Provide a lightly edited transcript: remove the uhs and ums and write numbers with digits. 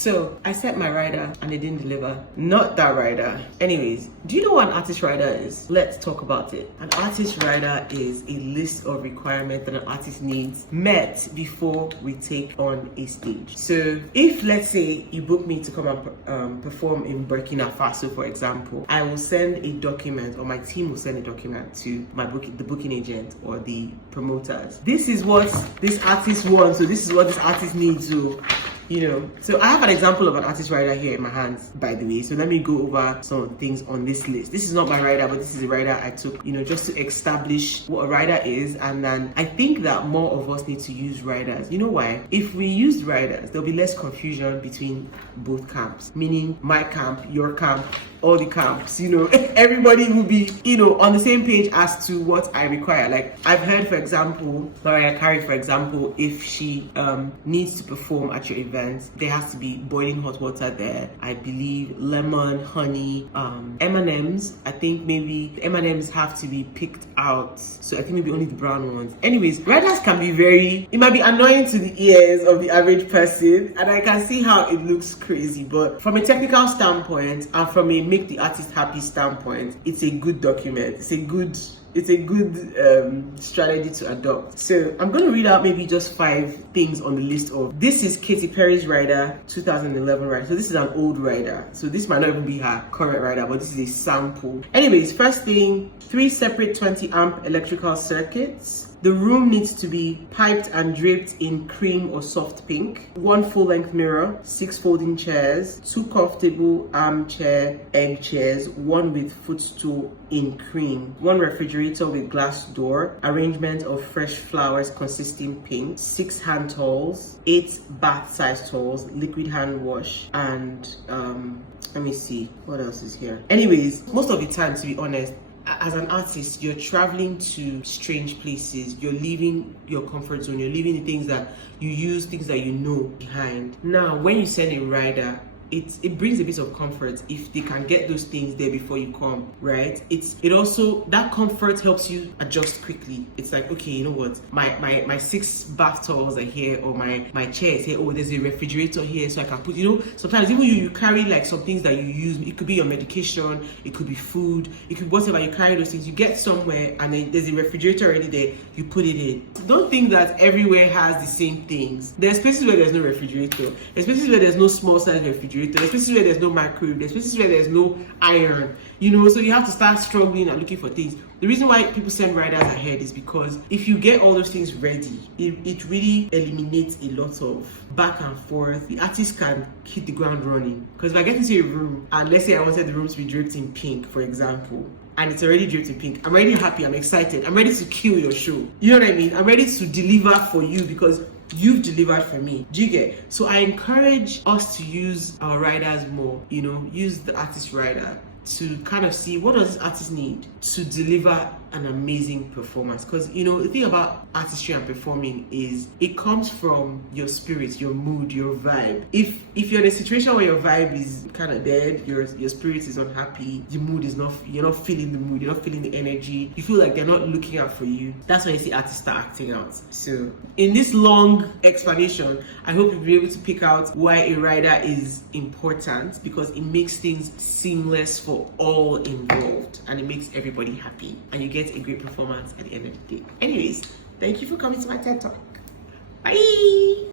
So I set my rider and they didn't deliver. Not that rider. Anyways, do you know what an artist rider is? Let's talk about it. An artist rider is a list of requirements that an artist needs met before we take on a stage. So if, let's say, you book me to come and perform in Burkina Faso, for example, I will send a document, or my team will send a document to the booking agent or the promoters. This is what this artist wants, so this is what this artist needs. So I have an example of an artist rider here in my hands, by the way. So let me go over some things on this list. This is not my rider, but this is a rider I took, just to establish what a rider is. And then I think that more of us need to use riders. You know why? If we use riders, there'll be less confusion between both camps, meaning my camp, your camp, all the camps, everybody will be, on the same page as to what I require. Like I've heard, for example, Mariah Carey, for example, if she needs to perform at your event, there has to be boiling hot water there. I believe lemon, honey, M&Ms. I think maybe the M&Ms have to be picked out. So I think maybe only the brown ones. Anyways, riders can be it might be annoying to the ears of the average person, and I can see how it looks crazy. But from a technical standpoint and from a make the artist happy standpoint, it's a good document. It's a good strategy to adopt. So I'm going to read out maybe just 5 things on the list of. This is Katy Perry's rider, 2011 rider. So this is an old rider. So this might not even be her current rider, but this is a sample. Anyways, first thing, 3 separate 20 amp electrical circuits. The room needs to be piped and draped in cream or soft pink. 1 full-length mirror, 6 folding chairs, 2 comfortable armchair egg chairs, 1 with footstool in cream, 1 refrigerator with glass door, arrangement of fresh flowers consisting pink, 6 hand towels, 8 bath-size towels, liquid hand wash, and let me see what else is here. Anyways, most of the time, to be honest, as an artist, you're traveling to strange places, you're leaving your comfort zone, you're leaving the things that you use, things that you know behind. Now, when you send a rider, it brings a bit of comfort if they can get those things there before you come, right? It also, that comfort helps you adjust quickly. It's like, okay, you know what, my 6 bath towels are here, or my chair is here, oh, there's a refrigerator here, so I can put, sometimes even you carry like some things that you use. It could be your medication, it could be food, it could be whatever. You carry those things, you get somewhere and then there's a refrigerator already there, you put it in. Don't think that everywhere has the same things. There's places where there's no refrigerator, there's places where there's no small size refrigerator, there's places where there's no microwave, there's places where there's no iron, so you have to start struggling and looking for things. The reason why people send riders ahead is because if you get all those things ready, it really eliminates a lot of back and forth. The artist can hit the ground running. Because if I get into a room and let's say I wanted the room to be draped in pink, for example, and it's already draped in pink, I'm already happy, I'm excited, I'm ready to kill your show. You know what I mean? I'm ready to deliver for you because you've delivered for me. Do you get? So I encourage us to use our riders more, use the artist rider to kind of see what does this artist need to deliver an amazing performance. Because the thing about artistry and performing is it comes from your spirit, your mood, your vibe. If you're in a situation where your vibe is kind of dead, your spirit is unhappy, your mood is not, you're not feeling the mood, you're not feeling the energy, you feel like they're not looking out for you, that's when you see artists start acting out. So in this long explanation, I hope you'll be able to pick out why a rider is important, because it makes things seamless for all involved and it makes everybody happy and you get a great performance at the end of the day. Anyways, thank you for coming to my TED Talk. Bye.